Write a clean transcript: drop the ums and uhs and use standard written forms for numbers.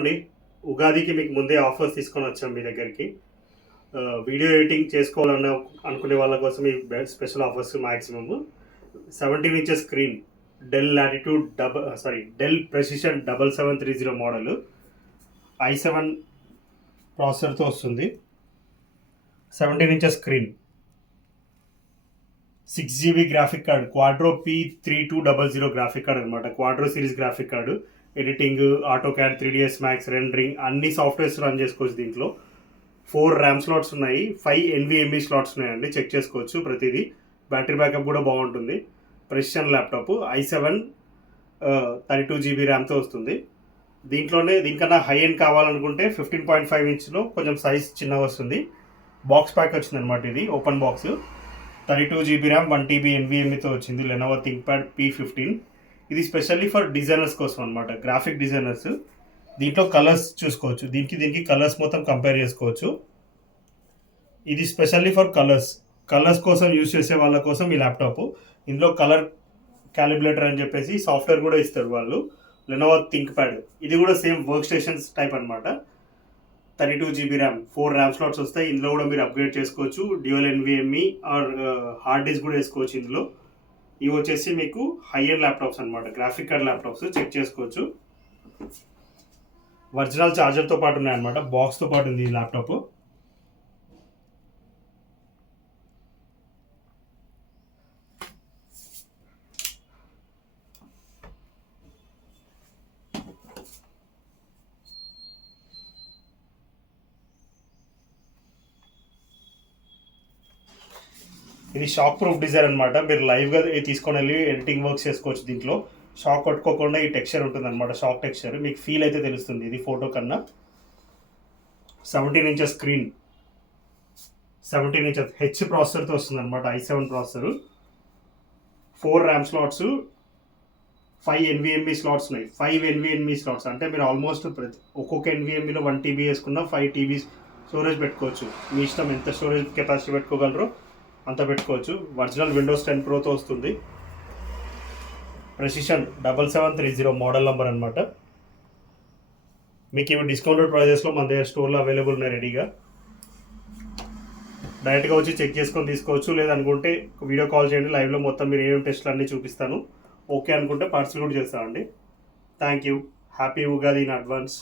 అండి. ఉగాదికి మీకు ముందే ఆఫర్స్ తీసుకొని వచ్చాం మీ దగ్గరికి. వీడియో ఎడిటింగ్ అనుకునే వాళ్ళ కోసం ఈ special offers maximum 17 inches screen, Dell Precision 7730 model, i7 ప్రాసెసర్తో వస్తుంది. 17 inches screen, 6 GB graphic card, Quadro P3200 graphic card అనమాట. Quadro series graphic card. Editing, AutoCAD, 3ds Max, rendering అన్ని సాఫ్ట్వేర్స్ రన్ చేసుకోవచ్చు దీంట్లో. 4 ర్యామ్ స్లాట్స్ ఉన్నాయి, 5 NVMe slots ఉన్నాయండి. Check చేసుకోవచ్చు ప్రతిదీ. బ్యాటరీ బ్యాకప్ కూడా బాగుంటుంది. ప్రెసిషన్ ల్యాప్టాప్, i7 32 GB ర్యామ్తో వస్తుంది. దీనికన్నా హై ఎండ్ కావాలనుకుంటే 15.5 ఇంచ్లో కొంచెం సైజ్ చిన్నగా వస్తుంది. బాక్స్ ప్యాక్ వచ్చింది అనమాట. ఇది open box. 32 GB RAM, 1 TB NVMeతో వచ్చింది. Lenovo ThinkPad P15. ఇది స్పెషల్లీ ఫర్ డిజైనర్స్ కోసం అనమాట, గ్రాఫిక్ డిజైనర్స్. దీంట్లో కలర్స్ చూసుకోవచ్చు. దీనికి కలర్స్ మొత్తం కంపేర్ చేసుకోవచ్చు. ఇది స్పెషల్లీ ఫర్ కలర్స్ కోసం యూజ్ చేసే వాళ్ళ కోసం ఈ ల్యాప్టాప్. ఇందులో కలర్ క్యాలిబ్రేటర్ అని చెప్పేసి సాఫ్ట్వేర్ కూడా ఇస్తారు వాళ్ళు. లెనోవో థింక్ప్యాడ్, ఇది కూడా సేమ్ వర్క్ స్టేషన్స్ టైప్ అనమాట. 32 GB ర్యామ్, 4 ర్యామ్ స్లాట్స్ వస్తాయి. ఇందులో కూడా మీరు అప్గ్రేడ్ చేసుకోవచ్చు. Dual NVMe or hard disk కూడా వేసుకోవచ్చు ఇందులో. ఇవి వచ్చేసి మీకు హై ఎండ్ ల్యాప్టాప్స్ అనమాట, గ్రాఫిక్ కార్డ్ ల్యాప్టాప్స్. చెక్ చేసుకోవచ్చు. ఒరిజినల్ ఛార్జర్తో పాటు ఉన్నాయన్నమాట, బాక్స్తో పాటు ఉంది ఈ ల్యాప్టాప్. ఇది షాక్ ప్రూఫ్ డిజైన్ అనమాట. మీరు లైవ్గా తీసుకొని వెళ్ళి ఎడిటింగ్ వర్క్స్ చేసుకోవచ్చు. దీంట్లో షాక్ కొట్టుకోకుండా ఈ టెక్స్చర్ ఉంటుంది అనమాట, షాక్ టెక్స్చర్. మీకు ఫీల్ అయితే తెలుస్తుంది ఇది ఫోటో కన్నా. 17 ఇంచెస్ స్క్రీన్, 17 ఇంచెస్ హెచ్ ప్రాసెసర్తో వస్తుంది అనమాట, i7 processor. 4 RAM slots, 5 NVMe slots ఉన్నాయి. 5 NVMe స్లాట్స్ అంటే మీరు ఆల్మోస్ట్ ఒక్కొక్క NVMeలో 1 TB వేసుకున్న 5 TB స్టోరేజ్ పెట్టుకోవచ్చు. మీ ఇష్టం ఎంత స్టోరేజ్ కెపాసిటీ పెట్టుకోగలరో అంత పెట్టుకోవచ్చు. ఒరిజినల్ విండోస్ 10 ప్రోతో వస్తుంది. ప్రెసిషన్ 7730 మోడల్ నెంబర్ అనమాట. మీకు ఇవి డిస్కౌంటెడ్ ప్రైజెస్లో మన దగ్గర స్టోర్లో అవైలబుల్ ఉన్నాయి రెడీగా. డైరెక్ట్గా వచ్చి చెక్ చేసుకొని తీసుకోవచ్చు. లేదనుకుంటే వీడియో కాల్ చేయండి, లైవ్లో మొత్తం మీరు ఏమేమి టెస్ట్లు అన్నీ చూపిస్తాను. ఓకే అనుకుంటే పార్సల్ కూడా చేస్తామండి. Thank you. Happy Ugadi in advance.